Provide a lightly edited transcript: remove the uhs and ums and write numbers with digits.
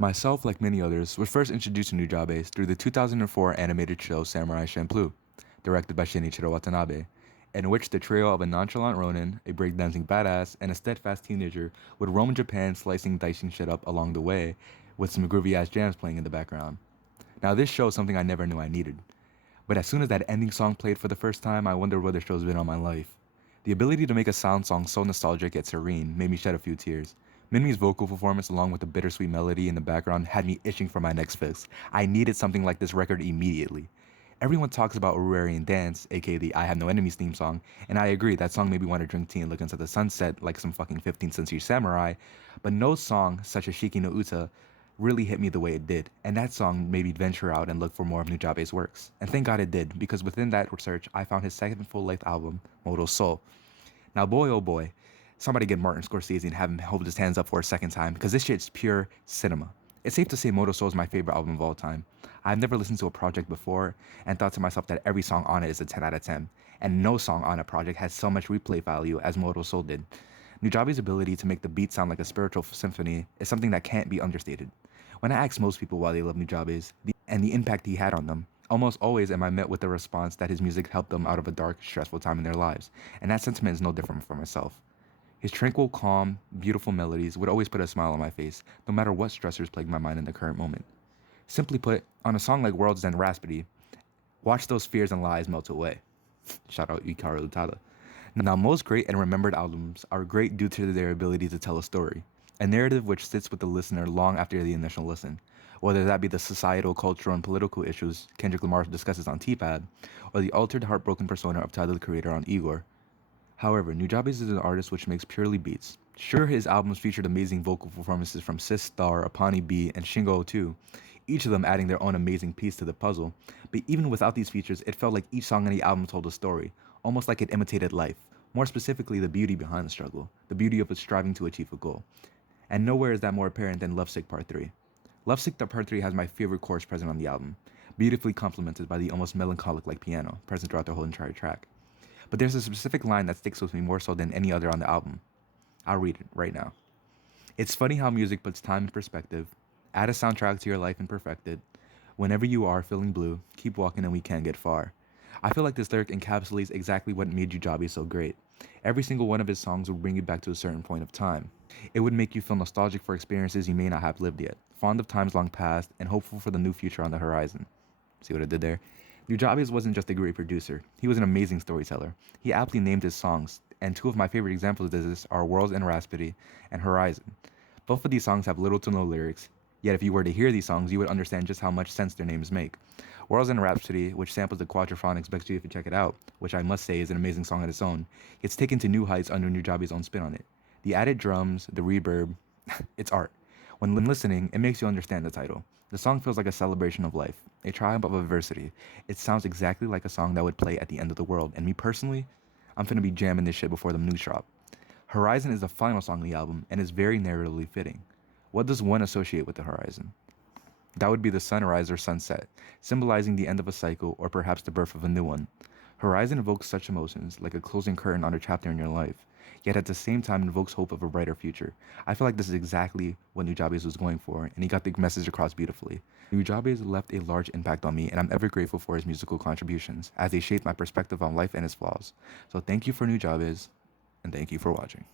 Myself, like many others, was first introduced to Nujabes through the 2004 animated show Samurai Champloo, directed by Shinichiro Watanabe, in which the trio of a nonchalant Ronin, a breakdancing badass, and a steadfast teenager would roam Japan slicing dicing shit up along the way, with some groovy ass jams playing in the background. Now this show is something I never knew I needed, but as soon as that ending song played for the first time, I wondered what the show's been all my life. The ability to make a sound song so nostalgic yet serene made me shed a few tears. Minmi's vocal performance, along with the bittersweet melody in the background, had me itching for my next fix. I needed something like this record immediately. Everyone talks about Urarian Dance, aka the I Have No Enemies theme song, and I agree, that song made me want to drink tea and look into the sunset like some fucking 15th century samurai, but no song, such as Shiki no Uta, really hit me the way it did, and that song made me venture out and look for more of Nujabes' works. And thank God it did, because within that research, I found his second full-length album, Modal Soul. Now, boy, oh boy, somebody get Martin Scorsese and have him hold his hands up for a second time, because this shit's pure cinema. It's safe to say Modal Soul is my favorite album of all time. I've never listened to a project before and thought to myself that every song on it is a 10 out of 10, and no song on a project has so much replay value as Modal Soul did. Nujabe's ability to make the beat sound like a spiritual symphony is something that can't be understated. When I ask most people why they love Nujabes and the impact he had on them, almost always am I met with the response that his music helped them out of a dark, stressful time in their lives, and that sentiment is no different for myself. His tranquil, calm, beautiful melodies would always put a smile on my face, no matter what stressors plagued my mind in the current moment. Simply put, on a song like World's End Raspity, watch those fears and lies melt away. Shout out Ikaru Utada. Now, most great and remembered albums are great due to their ability to tell a story, a narrative which sits with the listener long after the initial listen, whether that be the societal, cultural, and political issues Kendrick Lamar discusses on T-Pad, or the altered, heartbroken persona of Tyler the Creator on Igor. However, Nujabes is an artist which makes purely beats. Sure, his albums featured amazing vocal performances from Sis Star, Apani B, and Shingo 2, each of them adding their own amazing piece to the puzzle, but even without these features, it felt like each song on the album told a story, almost like it imitated life, more specifically the beauty behind the struggle, the beauty of it striving to achieve a goal. And nowhere is that more apparent than Lovesick Part 3. Lovesick Part 3 has my favorite chorus present on the album, beautifully complemented by the almost melancholic-like piano present throughout the whole entire track. But there's a specific line that sticks with me more so than any other on the album. I'll read it right now. It's funny how music puts time in perspective. Add a soundtrack to your life and perfect it. Whenever you are feeling blue, keep walking and we can get far. I feel like this lyric encapsulates exactly what made Nujabes so great. Every single one of his songs would bring you back to a certain point of time. It would make you feel nostalgic for experiences you may not have lived yet, fond of times long past, and hopeful for the new future on the horizon. See what I did there? Nujabes wasn't just a great producer, he was an amazing storyteller. He aptly named his songs, and two of my favorite examples of this are Worlds and Raspity and Horizon. Both of these songs have little to no lyrics, yet if you were to hear these songs, you would understand just how much sense their names make. Worlds and Rhapsody, which samples the Quadraphonics Bex G if you check it out, which I must say is an amazing song on its own, gets taken to new heights under Nujabes' own spin on it. The added drums, the reverb, it's art. When listening, it makes you understand the title. The song feels like a celebration of life, a triumph of adversity. It sounds exactly like a song that would play at the end of the world, and me personally, I'm finna be jamming this shit before the news drop. Horizon is the final song of the album, and is very narratively fitting. What does one associate with the horizon? That would be the sunrise or sunset, symbolizing the end of a cycle or perhaps the birth of a new one. Horizon evokes such emotions, like a closing curtain on a chapter in your life, yet at the same time invokes hope of a brighter future. I feel like this is exactly what Nujabes was going for, and he got the message across beautifully. Nujabes left a large impact on me, and I'm ever grateful for his musical contributions, as they shaped my perspective on life and its flaws. So thank you for Nujabes, and thank you for watching.